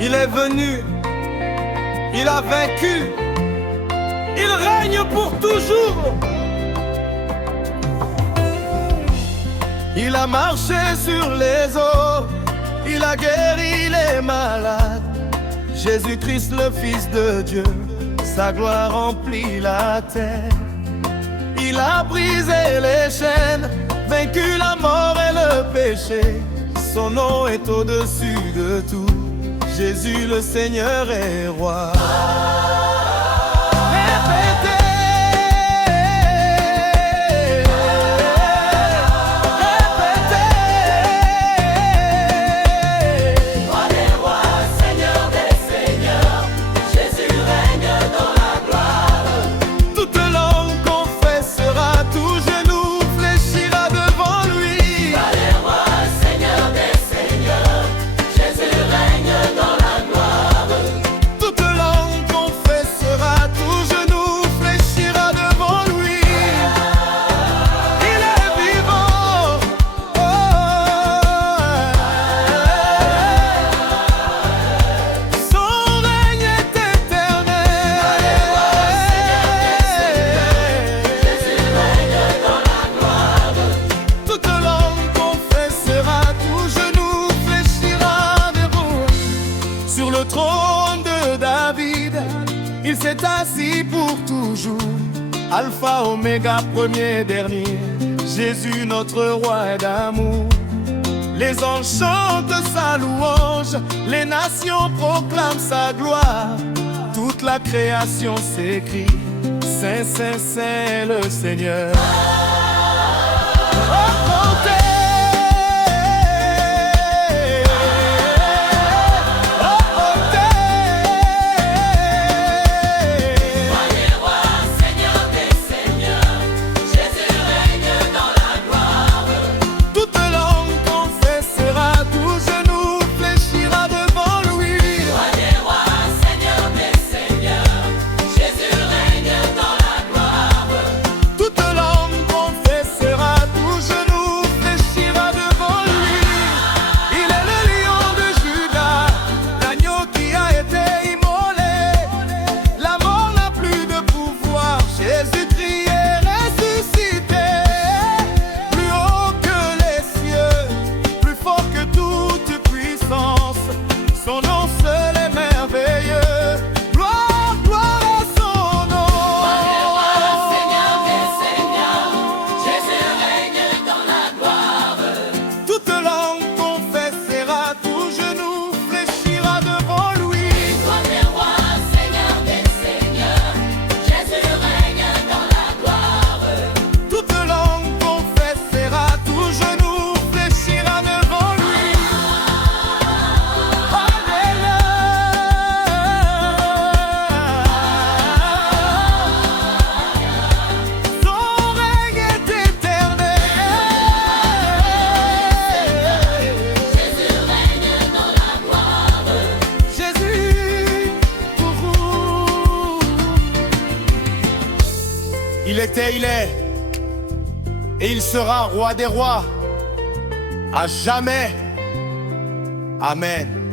Il est venu, il a vaincu, il règne pour toujours. Il a marché sur les eaux, il a guéri les malades. Jésus-Christ, le Fils de Dieu, sa gloire remplit la terre. Il a brisé les chaînes, vaincu la mort et le péché. Son nom est au-dessus de tout. Jésus le Seigneur est roi. Sur le trône de David, il s'est assis pour toujours. Alpha, Oméga, premier, dernier, Jésus notre roi d'amour. Les anges chantent sa louange, les nations proclament sa gloire. Toute la création s'écrie, Saint, Saint, Saint le Seigneur. Il était, il est, et il sera roi des rois, à jamais. Amen.